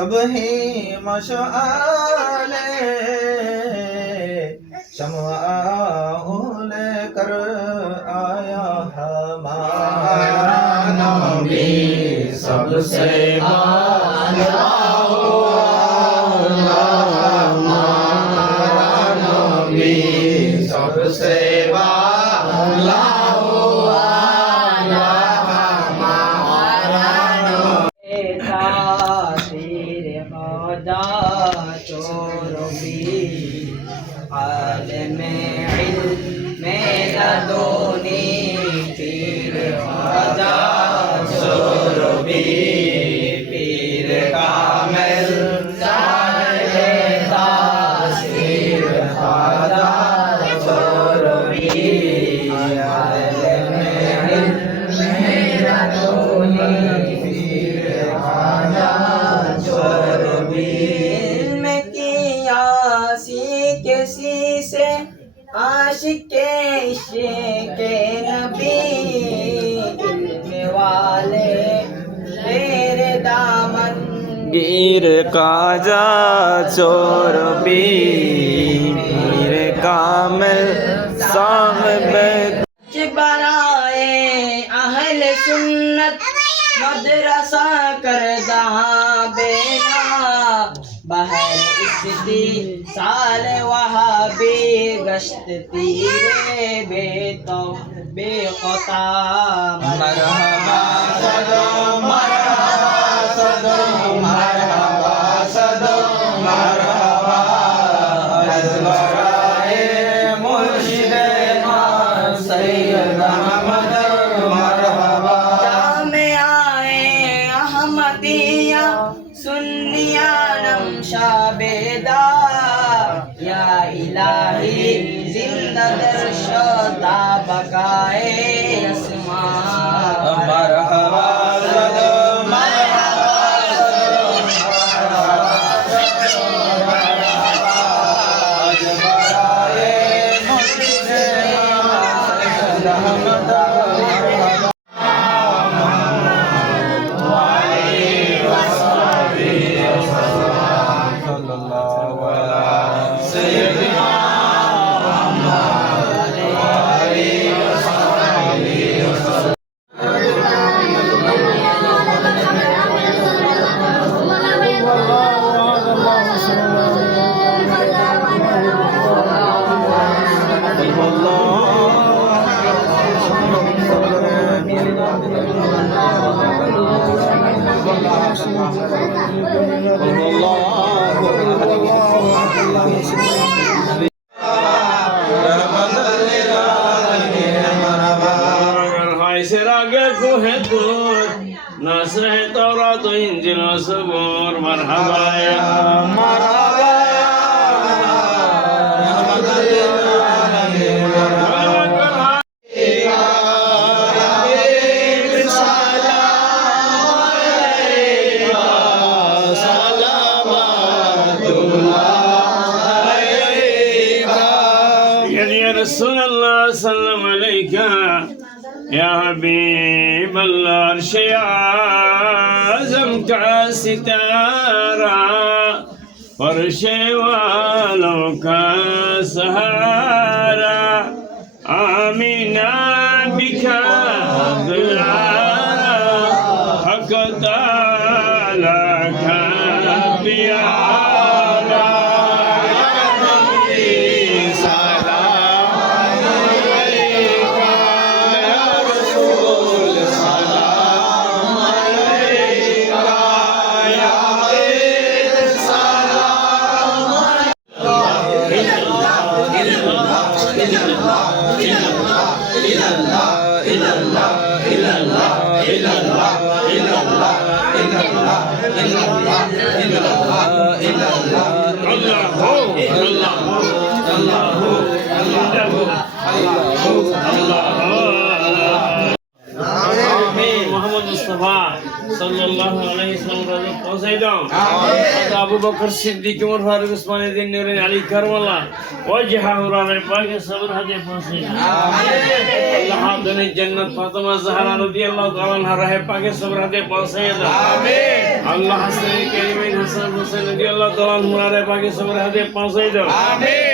सबही मशाले शम्आ लेकर आया हमारा नबी सबसे वाला हमारा नबी सबसे वाला आशिके इश्क़े नबी इल्म वाले तेरे दामन गिर काजा चोर पीर कामिल साहिब बराए अहले सुन्नत मदरसा करदा बेना बहर इस्ती साल वहाबी गश्त तीरे बेतो बेखता मरहबा सदो मरहबा सदो मरहबा सदो मरहबा अज़बराए मुर्शिद सैयद अहमद मरहबा जामे आए अहमदिया सुन्निया शाबेदा या इलाही जिंदा दर्शता बकाए अस्मा मरहबा सदो मरहबा सदो मरहबा अज़बराए मुर्शिद अहमद نصر توراة إنجيل وزبور مرحبا يا مرحبا يا رسول الله سلم عليك يا حبيب الله عرش आज़म का सितारा फर्श वालों का सहारा आमीना बिखा दुलारा हक ताला का प्यारा আবু বকর সিদ্দিক উমর ফারুক উসমান ইবনে নুরাইন আলী কারবালা ওয়াজহা হুরারে পাকে সবর হাতে পৌঁছে আল্লাহ দুনিয়া জান্নাত ফাতেমা জাহরা রাদিয়াল্লাহু তাআলা আনহা রাহে পাকে সবর হাতে পৌঁছে দাও আমিন আল্লাহ হাসান কারিমিন হাসান হুসাইন রাদিয়াল্লাহু তাআলা আনহু রাহে পাকে সবর হাতে পৌঁছে দাও আমিন